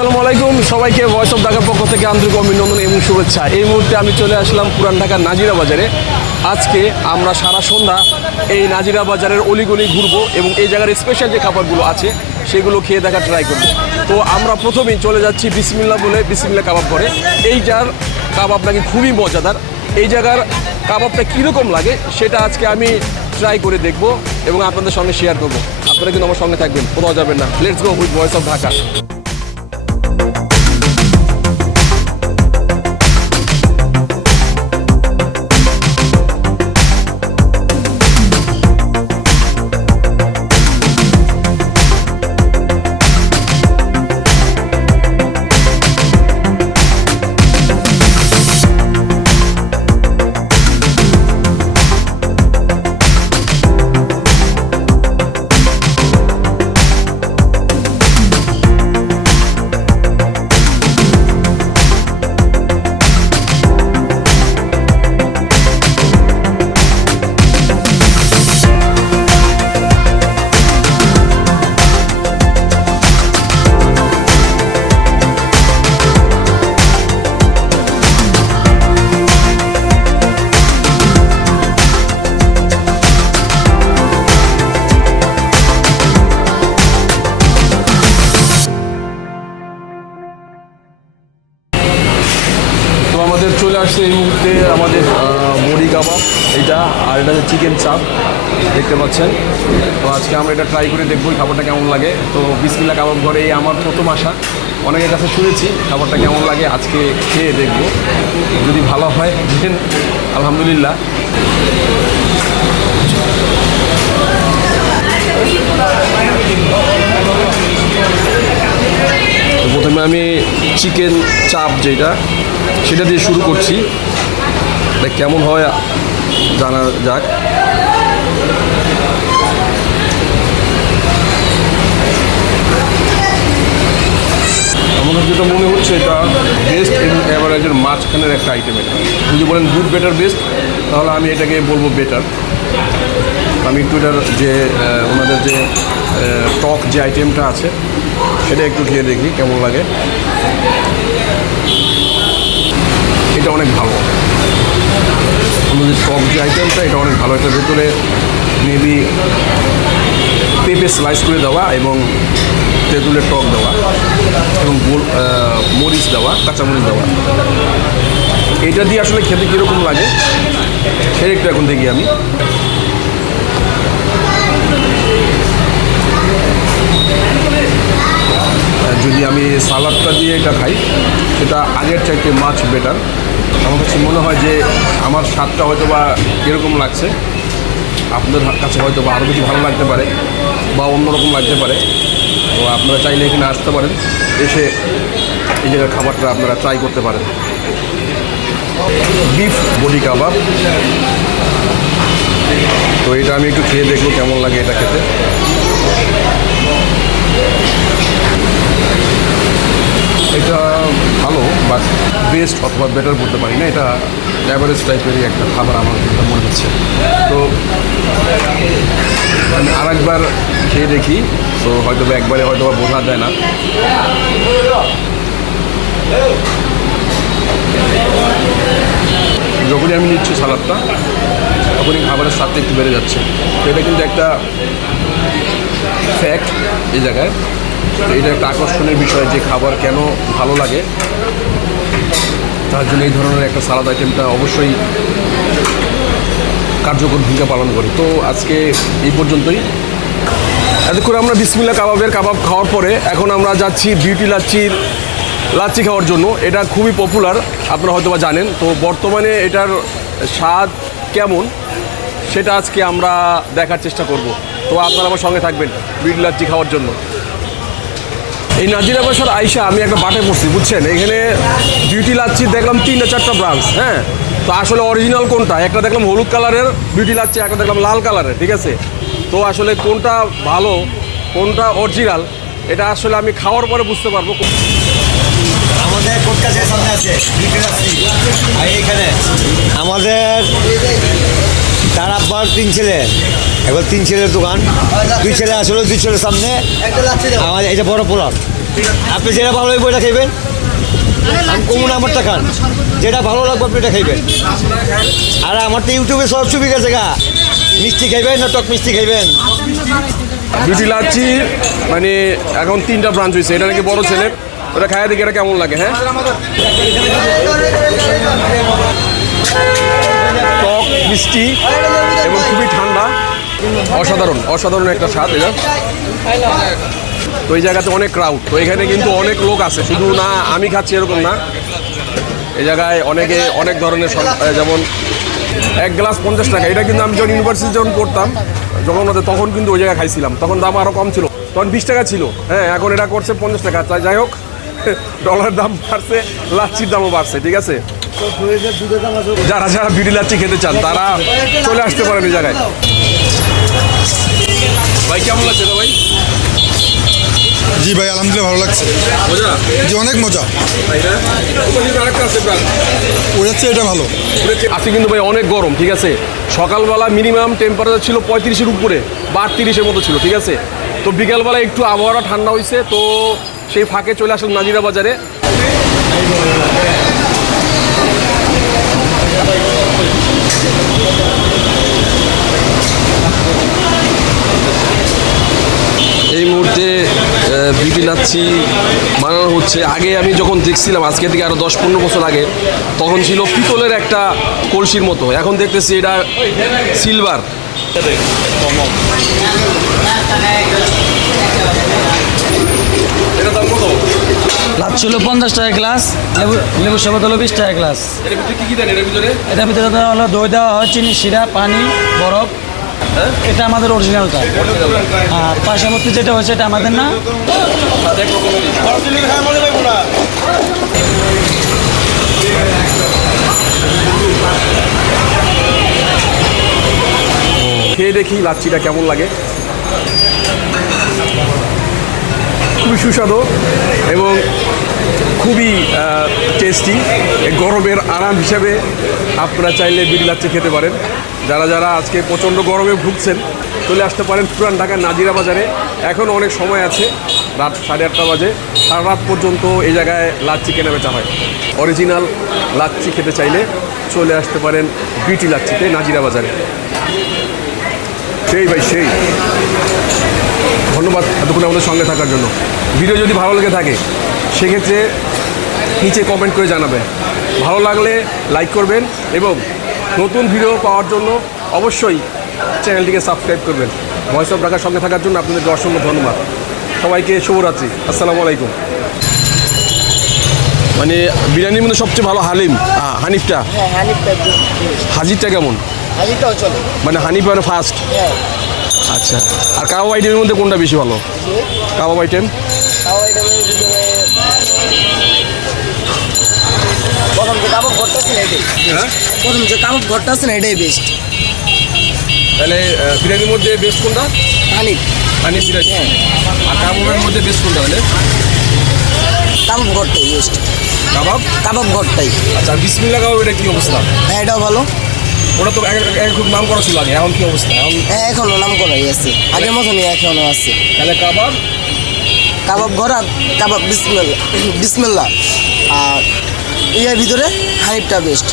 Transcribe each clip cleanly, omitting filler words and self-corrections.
আসসালামু আলাইকুম সবাইকে ভয়েস অফ ঢাকার পক্ষ থেকে আন্তরিক অভিনন্দন এবং শুভেচ্ছা। এই মুহূর্তে আমি চলে আসলাম পুরান ঢাকার নাজিরা বাজারে। আজকে আমরা সারা সন্ধ্যা এই নাজিরা বাজারের অলিগলি ঘুরবো এবং এই জায়গার স্পেশাল যে খাবারগুলো আছে সেগুলো খেয়ে দেখা ট্রাই করবো। তো আমরা প্রথমেই চলে যাচ্ছি বিসমিল্লাহ বলে বিসমিল্লাহ কাবাব করে। এই যার কাবাব নাকি খুবই মজাদার। এই জায়গার কাবাবটা কীরকম লাগে সেটা আজকে আমি ট্রাই করে দেখবো এবং আপনাদের সঙ্গে শেয়ার করবো। আপনারা কিন্তু আমার সঙ্গে থাকবেন, কোথাও যাবেন না। Let's go with voice of Dhaka. আমাদের চলে আসছে এই মুহূর্তে আমাদের বড়ি কাবাব এইটা, আর এটা হচ্ছে চিকেন চাপ দেখতে পাচ্ছেন। তো আজকে আমরা এটা ট্রাই করে দেখবো খাবারটা কেমন লাগে। তো বিসমিল্লাহ কাবাব ঘরে এই আমার প্রথম আসা, অনেকের কাছে শুনেছি খাবারটা কেমন লাগে, আজকে খেয়ে দেখবো। যদি ভালো হয় দেন আলহামদুলিল্লাহ। প্রথমে আমি চিকেন চাপ যেটা সেটা দিয়ে শুরু করছি, দেখ কেমন হয় জানা যাক। আমার যেটা মনে হচ্ছে এটা বেস্ট এবং অ্যাভারেজের মাঝখানের একটা আইটেম। এটা যদি বলেন গুড বেটার বেস্ট, তাহলে আমি এটাকে বলবো বেটার। আমি একটু এটার যে ওনাদের যে টক যে আইটেমটা আছে সেটা একটু খেয়ে দেখি কেমন লাগে। এটা অনেক ভালো, আমাদের টক যে আইটেমটা এটা অনেক ভালো। এটার ভেতরে মেবি পেঁপে স্লাইস করে দেওয়া এবং তেঁতুলের টক দেওয়া এবং মরিচ দেওয়া, কাঁচামরিচ দেওয়া। এটা দিয়ে আসলে খেতে কীরকম লাগে সেটা একটু এখন দেখি আমি। যদি আমি সালাদটা দিয়ে এটা খাই সেটা আগের চাইতে মাছ বেটার। আমার কাছে মনে হয় যে আমার স্বাদটা হয়তো বা কীরকম লাগছে, আপনাদের কাছে হয়তো বা আরও বেশি ভালো লাগতে পারে বা অন্যরকম লাগতে পারে। তো আপনারা চাইলে এখানে আসতে পারেন, এসে এই জায়গার খাবারটা আপনারা ট্রাই করতে পারেন। বিফ বডি কাবাব, তো এটা আমি একটু খেয়ে দেখবো কেমন লাগে এটা খেতে। এটা ভালো, বাট বেস্ট অথবা বেটার বলতে পারি না। এটা অ্যাভারেজ টাইপেরই একটা খাবার আমার যেটা মনে হচ্ছে। তো আমি আরেকবার খেয়ে দেখি, তো হয়তো বা একবারে হয়তো বা বোঝা যায় না। যখনই আমি নিচ্ছি সালাদটা তখনই খাবারের স্বাদটা একটু বেড়ে যাচ্ছে। তো এটা কিন্তু একটা ফ্যাক্ট এই জায়গায়। এটা একটা আকর্ষণের বিষয় যে খাবার কেন ভালো লাগে, তার জন্য এই ধরনের একটা সালাদ আইটেমটা অবশ্যই কার্যকর ভূমিকা পালন করে। তো আজকে এই পর্যন্তই। এতক্ষণ আমরা বিসমিল্লাহ কাবাবের কাবাব খাওয়ার পরে এখন আমরা যাচ্ছি বিউটি লাচ্ছি খাওয়ার জন্য। এটা খুবই পপুলার, আপনারা হয়তো বা জানেন। তো বর্তমানে এটার স্বাদ কেমন সেটা আজকে আমরা দেখার চেষ্টা করব। তো আপনারা আমার সঙ্গে থাকবেন বিউটি লাচ্ছি খাওয়ার জন্য। এই নাজিরা বাজার আইসা আমি একটা বাটে পড়ছি, বুঝছেন। এখানে বিউটি লাচ্ছি দেখলাম 3-4টা ব্রাঞ্চ। হ্যাঁ, তো আসলে অরিজিনাল কোনটা, একটা দেখলাম হলুদ কালারের বিউটি লাচ্ছি, একটা দেখলাম লাল কালারের, ঠিক আছে। তো আসলে কোনটা ভালো কোনটা অরিজিনাল এটা আসলে আমি খাওয়ার পরে বুঝতে পারবো। আমাদের কোটকাছের সামনে আছে এইখানে আমাদের তার আব্বার 3 ছেলে, এবার 3 ছেলের দোকান। 2 ছেলে আসলে 2 ছেলের সামনে আমাদের এটা বড় পোলার আপনি যেটা ভালো লাগবে ওটা খাইবেন, আমি কমু না আমারটা খান, যেটা ভালো লাগবে আপনি এটা খাইবেন। আর আমার তো ইউটিউবে সব সুবিধা আছে গা, মিষ্টি খাইবেন না টক মিষ্টি খাইবেন। বিউটি লাচ্ছি মানে এখন 3টা ব্রাঞ্চ হয়েছে, এটা নাকি বড় ছেলে, ওটা খাইয়া দেখি এটা কেমন লাগে। হ্যাঁ, টক মিষ্টি এবং খুবই ঠান্ডা, অসাধারণ অসাধারণ একটা স্বাদ এটা। তো এই জায়গাতে অনেক ক্রাউড, তো এখানে কিন্তু অনেক লোক আছে, শুধু না আমি খাচ্ছি এরকম না, এই জায়গায় অনেকে অনেক ধরনের যেমন 1 গ্লাস 50 টাকা। এটা কিন্তু আমি যখন ইউনিভার্সিটি যখন পড়তাম যখন তখন কিন্তু ওই জায়গায় খাইছিলাম, তখন দাম আরও কম ছিল, তখন 20 টাকা ছিল। হ্যাঁ, এখন এটা করছে 50 টাকা। তাই যাই হোক, ডলার দাম বাড়ছে, লাচ্ছির দামও বাড়ছে, ঠিক আছে। যারা যারা বিউটি লাচ্ছি খেতে চান তারা চলে আসতে পারেন এই জায়গায়। ভাই কেমন লাগছে না ভাই? জি ভাই, আলহামদুলিল্লাহ ভালো লাগছে। মজা? জি, অনেক মজা। আরেকটা আছে ব্রাঞ্চ, ওর চেয়ে এটা ভালো। আজকে কিন্তু ভাই অনেক গরম, ঠিক আছে। সকালবেলা মিনিমাম টেম্পারেচার ছিল 35-এর উপরে বা 38-এর মতো ছিল, ঠিক আছে। তো বিকালবেলা একটু আবহাওয়াটা ঠান্ডা হয়েছে, তো সেই ফাঁকে চলে আসলাম নাজিরা বাজারে। এই মুহূর্তে বিউটি লাচ্ছি বানানো হচ্ছে। আগে আমি যখন দেখছিলাম, আজকে থেকে আরও 10-15 বছর আগে, তখন ছিল পিতলের একটা কলসির মতো, এখন দেখতেছি এটা সিলভার। এটা দাম কত? লাচ্ছি হলো 50 টাকা গ্লাস, লেবু শরবত হলো 20 টাকা গ্লাস। এর ভিতরে কি কি দেন? এর ভিতরে এটার ভিতরে দেওয়া হলো দই দেওয়া হয়, চিনি, শিরা, পানি, বরফ। এটা আমাদের অরিজিনালটা। আর পাশাপাশি যেটা হয়েছে এটা আমাদের না। খেয়ে দেখি লাচ্ছিটা কেমন লাগে। খুবই সুস্বাদু এবং খুবই টেস্টি। গরমের আরাম হিসাবে আপনারা চাইলে বিউটি লাচ্ছি খেতে পারেন। যারা যারা আজকে প্রচণ্ড গরমে ভুগছেন চলে আসতে পারেন পুরান ঢাকার নাজিরা বাজারে। এখনও অনেক সময় আছে, রাত 8:30 বাজে, সারা রাত পর্যন্ত এই জায়গায় লাচ্ছি কেনা বেচা হয়। অরিজিনাল লাচ্ছি খেতে চাইলে চলে আসতে পারেন বিউটি লাচ্ছিতে নাজিরা বাজারে। সেই ভাই সেই, ধন্যবাদ এতক্ষণ আমাদের সঙ্গে থাকার জন্য। ভিডিও যদি ভালো লেগে থাকে সেক্ষেত্রে নিচে কমেন্ট করে জানাবেন, ভালো লাগলে লাইক করবেন এবং নতুন ভিডিও পাওয়ার জন্য অবশ্যই চ্যানেলটিকে সাবস্ক্রাইব করবেন। ভয়েস অফ ঢাকার সঙ্গে থাকার জন্য আপনাদেরকে অসংখ্য ধন্যবাদ। সবাইকে শুভরাত্রি, আসসালামু আলাইকুম। মানে বিরিয়ানির মধ্যে সবচেয়ে ভালো হালিম, হানিফটা। হ্যাঁ, হানিফটা হাজিরটা কেমন? হাজিটাও চলে। মানে হানিফ আর ফার্স্ট। হ্যাঁ, আচ্ছা, আর কাবাব আইটেমের মধ্যে কোনটা বেশি ভালো? কাবাব আইটেম তাও আইটেমের ভিতরে প্রথম যে কাবাব ঘরটা আছে না এটাই, হ্যাঁ, প্রথম যে কাবাব ঘরটা আছে না এটাই বেস্ট। তাহলে বিরিয়ানির মধ্যে বেস্ট কোনটা? হানিফ। হানিফ বিরিয়ানি। হ্যাঁ, আর কাবাবের মধ্যে বেস্ট কোনটা তাহলে? কাবাব ঘরটাই বেস্ট, কাবাব। কাবাব ঘরটাই। আচ্ছা, বিসমিল্লাহ কাবাব, এটা কি অবস্থা? হ্যাঁ, এটাও ভালো। ওটা তো খুব নাম করা ছিল আগে, এখন কি অবস্থা? এখন হ্যাঁ, এখনো নাম করাই আছে, আগের মতনই এখনো আছে। তাহলে কাবাব, কাবাব ঘর আর কাবাব বিসমিল্লাহ বিসমিল্লাহ। আর এর ভিতরে হানিফটা বেস্ট।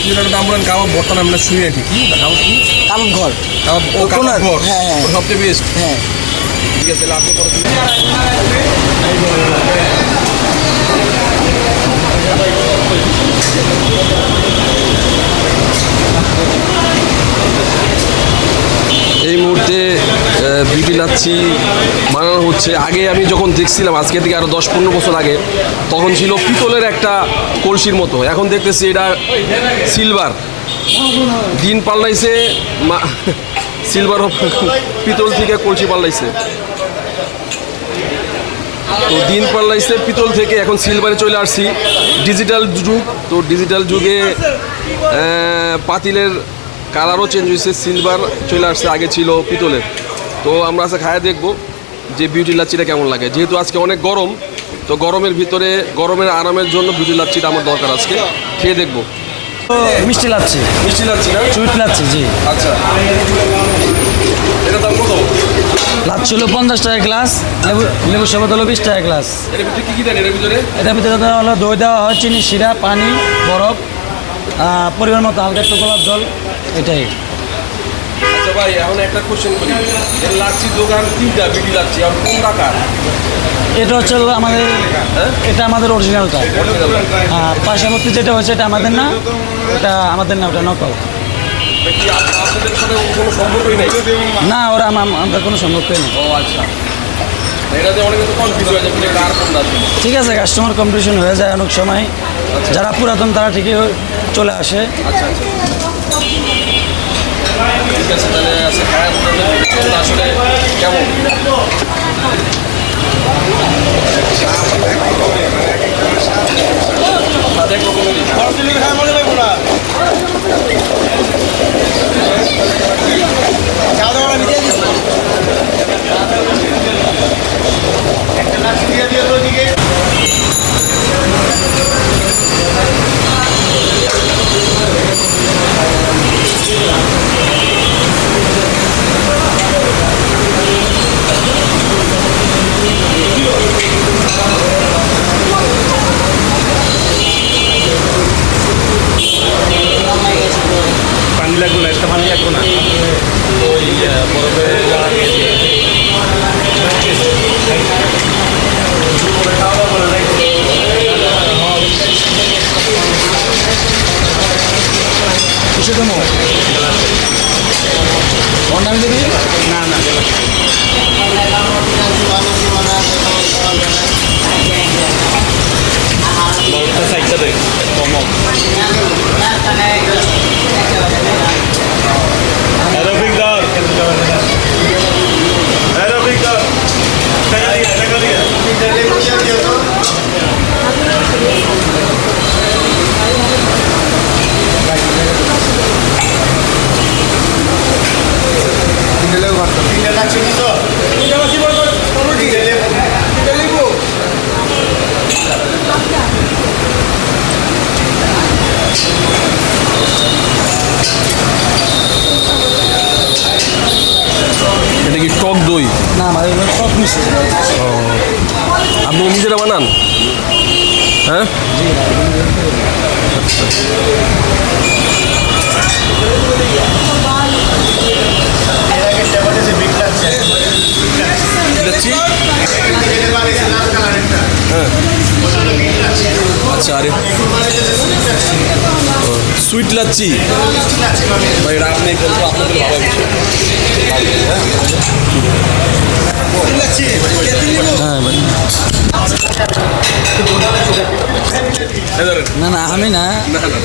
কি একটা দাম বলেন? কাবাব ভর্তা নাম না, শুনি না ঠিক। কি কাবাব? কি কাবাব ঘর? কাবাব? ও কাবাব কোনার? ঘর। হ্যাঁ, হ্যাঁ। ওটা সবচেয়ে বেস্ট। হ্যাঁ, ঠিক আছে, তাহলে আপনি করে এই মুহূর্তে বিউটি লাচ্ছি বানানো হচ্ছে। আগে আমি যখন দেখছিলাম, আজকে থেকে আরও 10-15 বছর আগে, তখন ছিল পিতলের একটা কলসির মতো, এখন দেখতেছি এটা সিলভার। দিন পাল্টাইছে, সিলভার পিতল থেকে কলসি পাল্টাইছে। তো দিন পাল্টাইছে পিতল থেকে, এখন সিলভারে চলে আসছি। ডিজিটাল যুগ, তো ডিজিটাল যুগে পাতিলের কালারও চেঞ্জ হয়েছে, সিলভার চলে আসছে, আগে ছিল পিতলের। তো আমরা আজকে খায়া দেখবো যে বিউটি লাচ্ছিটা কেমন লাগে। যেহেতু আজকে অনেক গরম, তো গরমের ভিতরে গরমের আরামের জন্য বিউটি লাচ্ছিটা আমার দরকার, আজকে খেয়ে দেখবো। মিষ্টি লাচ্ছি, মিষ্টি লাচ্ছি না? সুইট লাচ্ছি, জি। আচ্ছা, এটা দাম কত? লাচ্ছি হলো 50 টাকা গ্লাস, লেবু শরবত হলো 20 টাকা গ্লাস। এর ভিতরে কি দেন এর ভিতরে? এটার ভিতরে দেওয়া হলো দই দেওয়া হয়, চিনি, শিরা, পানি, বরফ, পরিমাণ মতো হালকা একটু গোলাপ জল, এটাই। আচ্ছা ভাই, এখন একটা কোশ্চেন করি, এর লাচ্ছির দোকান তিনটা, বিডি লাচ্ছি, আর কোন টাকা? এটা হচ্ছে হলো আমাদের, এটা আমাদের অরিজিনালটা। পাশাপাশি যেটা হচ্ছে এটা আমাদের না, এটা আমাদের না, ওটা নকল। কি আপনাদের সাথে কোনো সম্পর্কই নেই? না, ওরা আমাদের কোনো সম্পর্কই নেই। ও আচ্ছা, এটাতে অনেকে তো কনফিউজ হয়ে যায়, এটা আর কোনটা আছে? ঠিক আছে, কাস্টমার কম্পিটিশন হয়ে যায় অনেক সময়। যারা পুরাতন তারা ঠিকই চলে আসে। আচ্ছা আচ্ছা, ঠিক আছে, তাহলে আজকে খায় আসলে কেমন? অনেক রকমেরই। পানি লাগলো না, একটা পানি লাগলো না। ওই বরফে কিসে দেবো? অন্যান্য দেবি? না না, বরফটা সাইডটা দেখ কম। রফিকদার রফিকদার টাকা দিয়ে টাকা দিয়ে এটা কি টক দই? না, আমাদের টক মিষ্টি। আপনি নিজেরা বানান? হ্যাঁ, লাচ্ছি? হ্যাঁ, আচ্ছা, আরে সুইট লাচ্ছি ভাই, এটা আপনি বলতো আপনাদের ভালো হচ্ছে। হ্যাঁ ভাই। না না, আমি না। না না